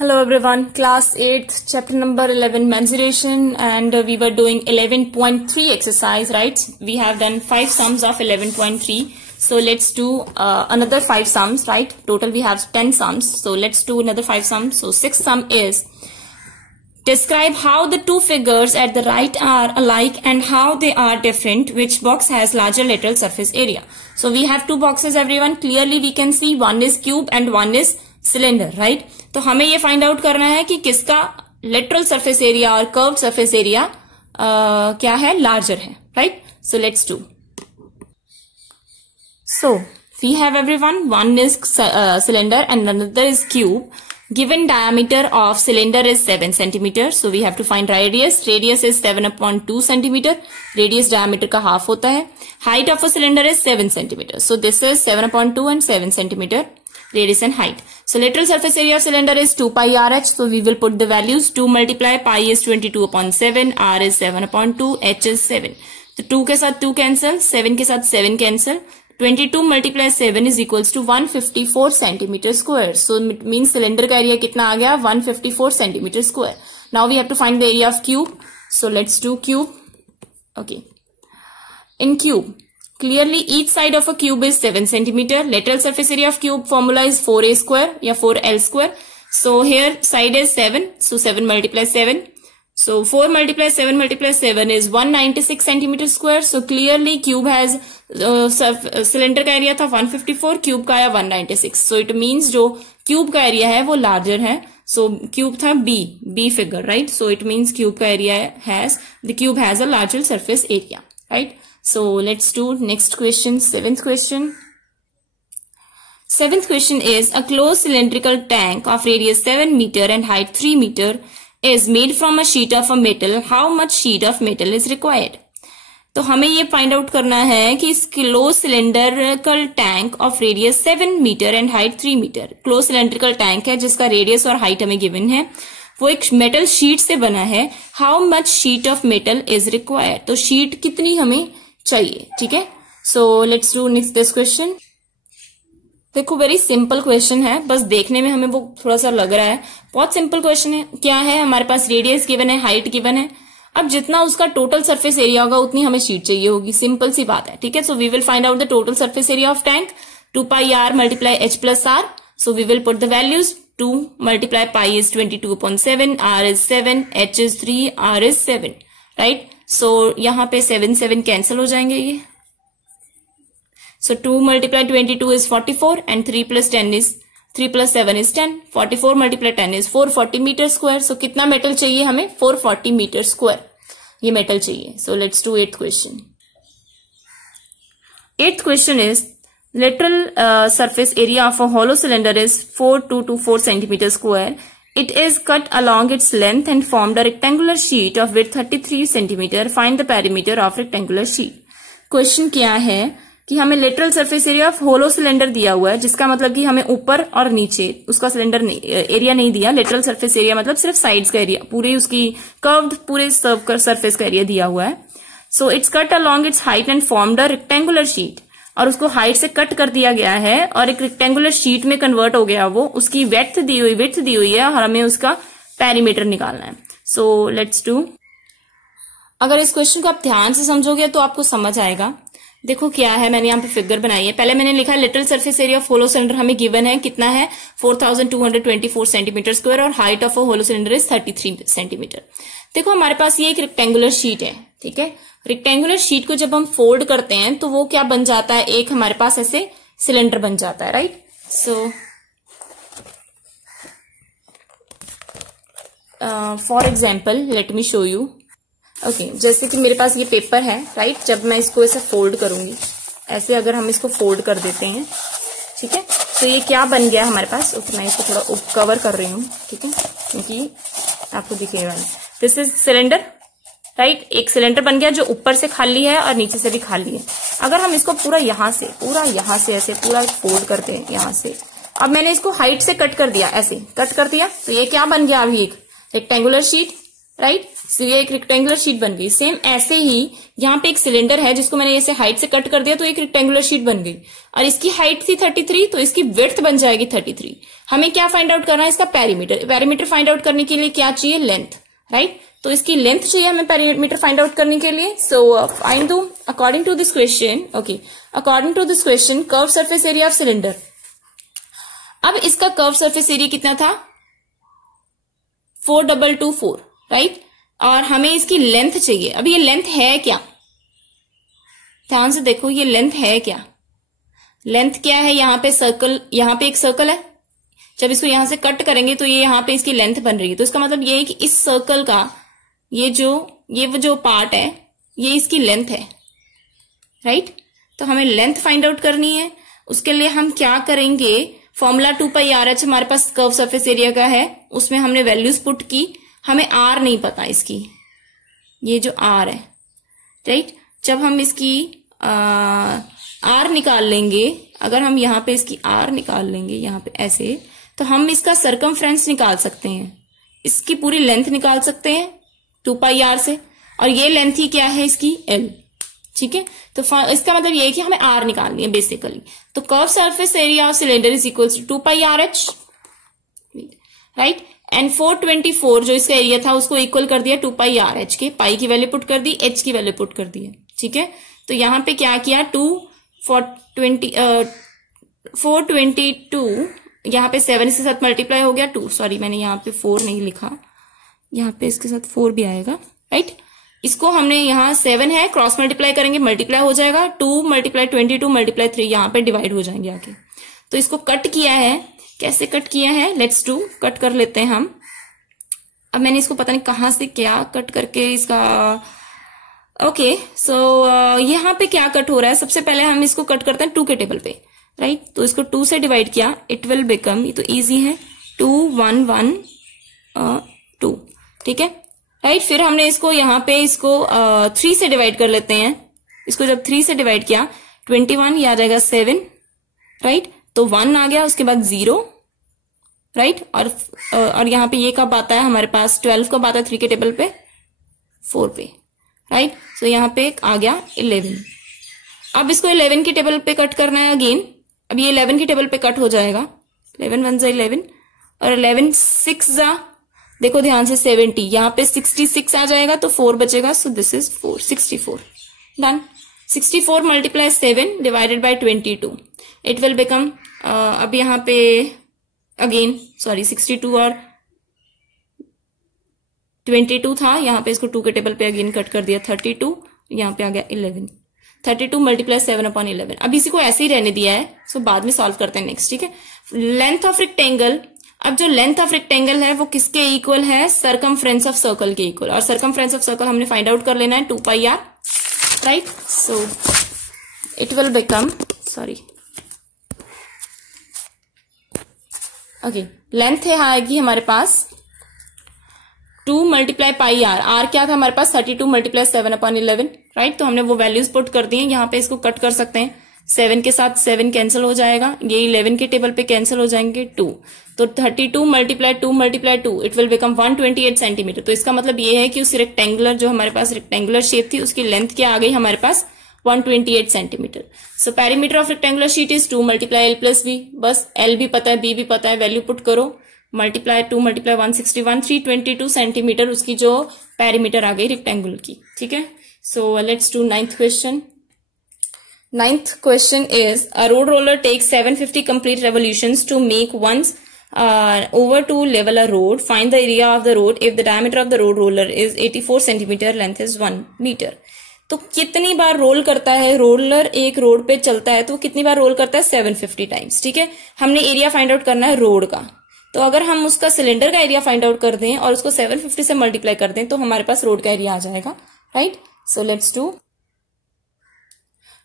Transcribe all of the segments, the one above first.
Hello everyone, class 8th, chapter number 11, mensuration, and we were doing 11.3 exercise, right? We have done 5 sums of 11.3. So let's do another 5 sums, right? Total we have 10 sums. So let's do another 5 sums. So 6th sum is, describe how the two figures at the right are alike and how they are different. Which box has larger lateral surface area? So we have 2 boxes everyone. Clearly we can see one is cube and one is cylinder, right? तो हमें ये find out करना है कि किसका lateral surface area और curved surface area क्या है, लार्जर है, right? So let's do. So we have everyone, one is cylinder and another is cube. Given diameter of cylinder is 7 centimeter, so we have to find radius. Radius is 7/2 centimeter. Radius diameter का half होता है. Height of a cylinder is 7 centimeter. So this is 7/2 and 7 centimeter. Radius and height. So lateral surface area of cylinder is 2 pi RH. So we will put the values. 2 multiply pi is 22/7. R is 7/2. H is 7. तो 2 के साथ 2 cancel. 7 के साथ 7 cancel. 22 multiply 7 is equals to 154 centimeter square. So it means cylinder का area कितना आ गया? 154 centimeter square. Now we have to find the area of cube. So let's do cube. Okay. In cube, clearly each side of a cube is 7 centimeter. Lateral surface area of cube formula is 4a square या 4l square. So here side is 7. So 7 multiply 7. So 4 multiply 7 multiply 7 is 196 centimeter square. So clearly cube has cylinder का area था 154, cube का आया 196. So it means जो cube का area है वो larger है. So क्यूब था B figure, right? So it means cube का area the cube has a larger surface area, right? So let's do next question, 7th question. 7th question is, a closed cylindrical tank of radius 7 meter and height 3 meter is made from a sheet of a metal. How much sheet of metal is required? तो हमें ये find out करना है कि इस close cylindrical tank of radius 7 metre and height 3 metre, close cylindrical tank है जिसका radius और हाइट हमें गिवन है, वो एक मेटल शीट से बना है. How much sheet of metal is required? तो शीट कितनी हमें चाहिए, ठीक है? सो let's do next this question. देखो वेरी सिंपल क्वेश्चन है, बस देखने में हमें वो थोड़ा सा लग रहा है. बहुत सिंपल क्वेश्चन है. क्या है, हमारे पास रेडियस गिवन है, हाइट गिवन है. अब जितना उसका टोटल सरफेस एरिया होगा उतनी हमें शीट चाहिए होगी. सिंपल सी बात है, ठीक है? So we will find out the total surface area of tank. 2 pi r multiply h plus r. So we will put the values. 2 multiply pi is 22/7, r is 7, h is 3, r is 7, right? So यहाँ पे 7 cancel हो जाएंगे ये. So 2 multiply 22 is 44 and 3 plus 7 is 10. 44 multiply 10 is 440 meter square. So कितना metal चाहिए हमें? 440 meter square ये metal चाहिए. So let's do 8th question. 8th question is, lateral surface area of a hollow cylinder is 4224 centimeter square. It is cut along its length and formed a rectangular sheet of width 33 centimeter. Find the perimeter of rectangular sheet. Question क्या है कि हमें lateral surface area of hollow cylinder दिया हुआ है, जिसका मतलब कि हमें ऊपर और नीचे उसका सिलेंडर एरिया नहीं दिया. लेटरल सरफेस एरिया मतलब सिर्फ साइड्स का एरिया, पूरी उसकी कर्व्ड पूरे सरफेस का एरिया दिया हुआ है. So it's cut along it's height and formed a rectangular sheet. और उसको हाइट से कट कर दिया गया है और एक रेक्टेंगुलर शीट में कन्वर्ट हो गया वो. उसकी विड्थ दी हुई है और हमें उसका पेरीमीटर निकालना है. सो लेट्स डू. अगर इस क्वेश्चन को आप ध्यान से समझोगे तो आपको समझ आएगा. देखो क्या है, मैंने यहाँ पे फिगर बनाई है. पहले मैंने लिखा lateral surface area of hollow cylinder हमें गिवन है, कितना है? 4224 सेंटीमीटर स्क्वायर और height of a hollow cylinder is 33 centimetre. देखो हमारे पास ये एक रेक्टेंगुलर शीट है, ठीक है? रेक्टेंगुलर शीट को जब हम फोल्ड करते हैं तो वो क्या बन जाता है? एक हमारे पास ऐसे सिलेंडर बन जाता है, right? So for example let me show you. Okay, जैसे कि मेरे पास ये पेपर है, राइट? जब मैं इसको ऐसे फोल्ड करूंगी, ऐसे अगर हम इसको फोल्ड कर देते हैं, ठीक है, तो ये क्या बन गया हमारे पास? ओके, मैं इसको थोड़ा कवर कर रही हूँ, ठीक है, क्योंकि आपको दिखेगा. This is cylinder, right? एक सिलेंडर बन गया जो ऊपर से खाली है और नीचे से भी खाली है. अगर हम इसको पूरा यहाँ से ऐसे पूरा फोल्ड करते हैं यहाँ से, अब मैंने इसको हाइट से कट कर दिया, ऐसे कट कर दिया, तो ये क्या बन गया? अभी एक रेक्टेंगुलर शीट, राइट। so ये एक रेक्टेंगुलर शीट बन गई। सेम ऐसे ही यहाँ पे एक सिलेंडर है जिसको मैंने ऐसे हाइट से कट कर दिया तो एक रेक्टेंगुलर शीट बन गई, और इसकी हाइट थी 33 तो इसकी विड्थ बन जाएगी 33। हमें क्या फाइंड आउट करना है, इसका पेरीमीटर। पेरीमीटर फाइंड आउट करने के लिए क्या चाहिए, लेंथ, राइट। तो इसकी लेंथ चाहिए हमें पेरीमीटर फाइंड आउट करने के लिए। So find the according to this question, okay, according to this question curve surface area of cylinder. अब इसका कर्व सरफेस एरिया कितना था, 4224, राइट। और हमें इसकी लेंथ चाहिए। अब ये लेंथ है क्या, ध्यान से देखो, ये लेंथ है क्या, लेंथ क्या है, यहाँ पे सर्कल, यहाँ पे एक सर्कल है, जब इसको यहां से कट करेंगे तो ये यहाँ पे इसकी लेंथ बन रही है। तो इसका मतलब ये है कि इस सर्कल का ये जो पार्ट है ये इसकी लेंथ है, राइट। तो हमें लेंथ फाइंड आउट करनी है। उसके लिए हम क्या करेंगे, फॉर्मूला 2πRH हमारे पास कर्व सरफेस एरिया का है, उसमें हमने वैल्यूज पुट की। हमें आर नहीं पता इसकी, ये जो आर है, राइट। जब हम इसकी आर निकाल लेंगे, अगर हम यहाँ पे इसकी आर निकाल लेंगे यहाँ पे ऐसे, तो हम इसका सरकमफ्रेंस निकाल सकते हैं, इसकी पूरी लेंथ निकाल सकते हैं 2πr से। और ये लेंथ ही क्या है इसकी, l, ठीक है। तो इसका मतलब ये है कि हमें r निकालनी है बेसिकली। तो curve surface area of cylinder is equal to 2πRH, right. And 424 जो इसका एरिया था उसको इक्वल कर दिया 2πRH के, पाई की वैल्यू पुट कर दी, h की वैल्यू पुट कर दी है, ठीक है। तो यहाँ पे क्या किया, 422, यहाँ पे 7 इसके साथ मल्टीप्लाई हो गया 2, सॉरी मैंने यहाँ पे 4 नहीं लिखा, यहाँ पे इसके साथ 4 भी आएगा, राइट। इसको हमने यहाँ 7 है, क्रॉस मल्टीप्लाई करेंगे, मल्टीप्लाई हो जाएगा 2 मल्टीप्लाई 22 मल्टीप्लाई 3, यहाँ पे डिवाइड हो जाएंगे आगे। तो इसको कट किया है, कैसे कट किया है, लेट्स डू, कट कर लेते हैं हम। अब मैंने इसको पता नहीं कहाँ से क्या कट करके इसका, ओके। सो यहाँ पे क्या कट हो रहा है, सबसे पहले हम इसको कट करते हैं 2 के टेबल पे, राइट। तो इसको 2 से डिवाइड किया, इट विल बिकम, ये तो इजी है, 2 1 1 2, ठीक है, राइट। फिर हमने इसको यहाँ पे इसको 3 से डिवाइड कर लेते हैं। इसको जब 3 से डिवाइड किया 21, ये आ जाएगा 7, राइट। तो 1 आ गया, उसके बाद 0, राइट। और यहाँ पे ये कब आता है हमारे पास, 12 कब आता है 3 के टेबल पे, 4 पे, राइट। सो यहाँ पे आ गया 11। अब इसको 11 के टेबल पे कट करना है अगेन। अब ये 11 के टेबल पे कट हो जाएगा, 11 1 जा 11 और 11 6 जा, देखो ध्यान से 70, यहाँ पे 66 आ जाएगा तो 4 बचेगा, so this is 4, 64, done. 64 multiply 7 divided by 22, it will become, अब यहाँ पे अगेन सॉरी 62 और 22 था, यहाँ पे इसको 2 के टेबल पे अगेन कट कर दिया 32, यहाँ पे आ गया 11, 32 मल्टीप्लाई 7/11। अब इसी को ऐसे ही रहने दिया है, सो बाद में सॉल्व करते हैं नेक्स्ट, ठीक है। लेंथ ऑफ रेक्टेंगल, अब जो लेंथ ऑफ रेक्टेंगल है वो किसके इक्वल है, सरकमफ्रेंस ऑफ सर्कल के इक्वल, और सरकमफ्रेंस ऑफ सर्कल हमने फाइंड आउट कर लेना है 2πr, right. So it will become, sorry, okay, length है आएगी हमारे पास 2 मल्टीप्लाई पाई आर, आर क्या था हमारे पास 32 मल्टीप्लाई 7/11, राइट। तो हमने वो वैल्यूज पुट कर दी हैं, यहाँ पे इसको कट कर सकते हैं, 7 के साथ 7 कैंसिल हो जाएगा, ये 11 के टेबल पे कैंसिल हो जाएंगे 2, तो 32 multiply 2 multiply 2, it will become 128 centimetre. तो इसका मतलब ये है कि उस रेक्टेंगुलर, जो हमारे पास रेक्टेंगुलर शेप थी, उसकी लेंथ क्या आ गई हमारे पास 128 centimetre. So perimeter of rectangular sheet is 2 multiply l plus b, बस l भी पता है b भी पता है, वैल्यू पुट करो, मल्टीप्लाई 2 मल्टीप्लाई 161, 322 सेंटीमीटर उसकी जो पेरीमीटर आ गई रेक्टेंगुलर की, ठीक है। सो let's do 9th question. 9th question is, a road roller takes 750 complete revolutions to make once over to level a road. Find the area of the road if the diameter of the road roller is 84 centimeter, length is 1 meter. तो कितनी बार role करता है roller, एक road पे चलता है तो कितनी बार रोल करता है, 750 टाइम्स, ठीक है। हमने एरिया फाइंड आउट करना है रोड का, तो अगर हम उसका सिलेंडर का एरिया फाइंड आउट कर दें और उसको 750 से मल्टीप्लाई कर दें तो हमारे पास रोड का एरिया आ जाएगा, right. So let's do,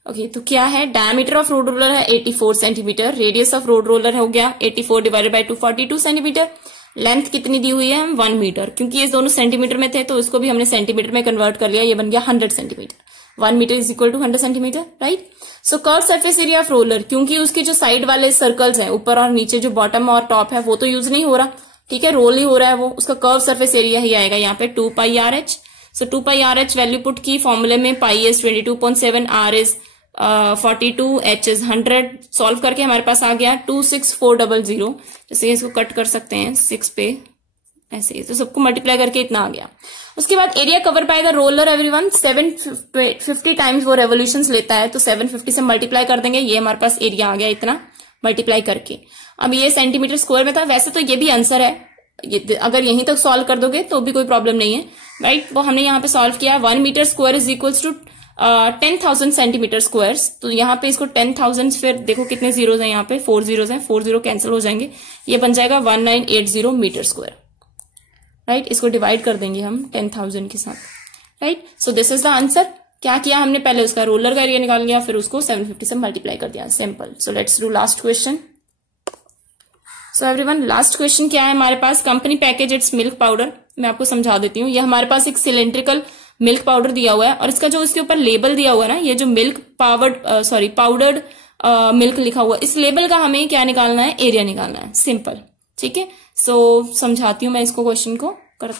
okay. तो क्या है, डायमीटर ऑफ रोड रोलर है 84 centimetre, radius of road roller हो गया 84 डिवाइडेड बाय 242 सेंटीमीटर, लेंथ कितनी दी हुई है 1 मीटर, क्योंकि ये दोनों सेंटीमीटर में थे तो इसको भी हमने सेंटीमीटर में कन्वर्ट कर लिया, ये बन गया 100 centimetre, 1 metre is equal to 100 centimetre, right. So curve surface area of roller, क्योंकि उसके जो साइड वाले सर्कल्स हैं ऊपर और नीचे, जो बॉटम और टॉप है वो तो यूज नहीं हो रहा, ठीक है, रोल ही हो रहा है वो, उसका कर्व सरफेस एरिया ही आएगा यहाँ पे 2 pi R H. So 2 pi R H value put की फॉर्मूले में, pi is 22.7, R is 42, H is 100। Solve करके हमारे पास आ गया 26400। जैसे इसको कट कर सकते हैं 6 पे ऐसे, तो सबको मल्टीप्लाई करके इतना आ गया। उसके बाद एरिया कवर पाएगा रोलर एवरीवन 750 टाइम्स वो रेवोल्यूशंस लेता है, तो 750 से मल्टीप्लाई कर देंगे, ये हमारे पास एरिया आ गया इतना मल्टीप्लाई करके। अब ये सेंटीमीटर स्क्वायर में था, वैसे तो ये भी आंसर है, ये अगर यहीं तक सॉल्व कर दोगे तो भी कोई प्रॉब्लम नहीं है, राइट। वो हमने यहाँ पे सॉल्व किया, 1 metre square is equals to 10,000 centimetre square. तो यहाँ पे इसको 10,000, फिर देखो कितने जीरोज हैं यहाँ पे, 4 जीरोज हैं, 4 जीरो कैंसिल हो जाएंगे, ये बन जाएगा 1980 मीटर स्क्वायर, राइट। इसको डिवाइड कर देंगे हम 10,000 के साथ, right. So this is the answer. क्या किया हमने, पहले उसका रोलर का एरिया निकाल लिया, फिर उसको 750 से मल्टीप्लाई कर दिया, simple. So let's do last question. So everyone, last question क्या है हमारे पास, company package it's milk powder. मैं आपको समझा देती हूँ, ये हमारे पास एक सिलेंड्रिकल मिल्क पाउडर दिया हुआ है, और इसका जो इसके ऊपर लेबल दिया हुआ है ना, ये जो मिल्क पाउडर्ड मिल्क लिखा हुआ है, इस लेबल का हमें क्या निकालना है, एरिया निकालना है, सिंपल, ठीक है। सो समझाती हूँ मैं इसको, क्वेश्चन को कर।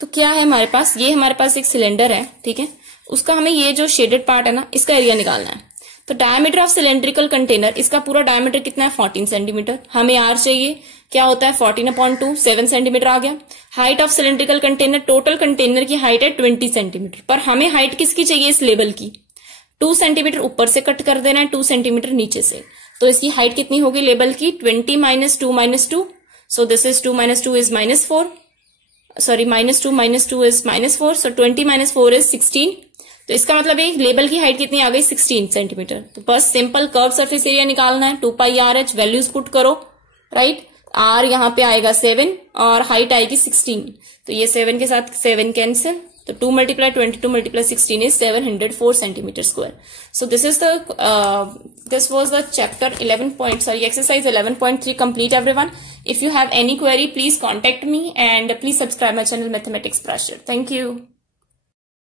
तो क्या है हमारे पास, ये हमारे पास एक सिलेंडर है, ठीक है, उसका हमें ये जो शेडेड पार्ट है ना, इसका एरिया निकालना है। तो डायमीटर ऑफ सिलेंड्रिकल कंटेनर, इसका पूरा डायमीटर कितना है, 14 सेंटीमीटर। हमें आर चाहिए, क्या होता है 14/2, 7 सेंटीमीटर आ गया। Height of cylindrical container, total container की हाइट है 20 सेंटीमीटर, पर हमें हाइट किसकी चाहिए, इस लेबल की। 2 सेंटीमीटर ऊपर से कट कर देना है, 2 सेंटीमीटर नीचे से, तो इसकी हाइट कितनी होगी लेबल की, 20 - 2 - 2। So this is 2 - 2 is -4. Sorry, -2 - 2 is -4. So 20 - 4 is 16. तो इसका मतलब है लेबल की हाइट कितनी आ गई, 16 सेंटीमीटर। तो बस सिंपल कर्व सरफेस एरिया निकालना है, 2 pi R H, values put करो, राइट। आर यहाँ पे आएगा 7 और हाइट आएगी 16, तो ये 7 के साथ 7 कैंसिल, तो 2 × 22 × 16 is 704 centimeter square. So this is the this was the chapter 11 exercise 11.3 complete everyone. If you have any query, please contact me and please subscribe my channel Mathematics Pressure. Thank you.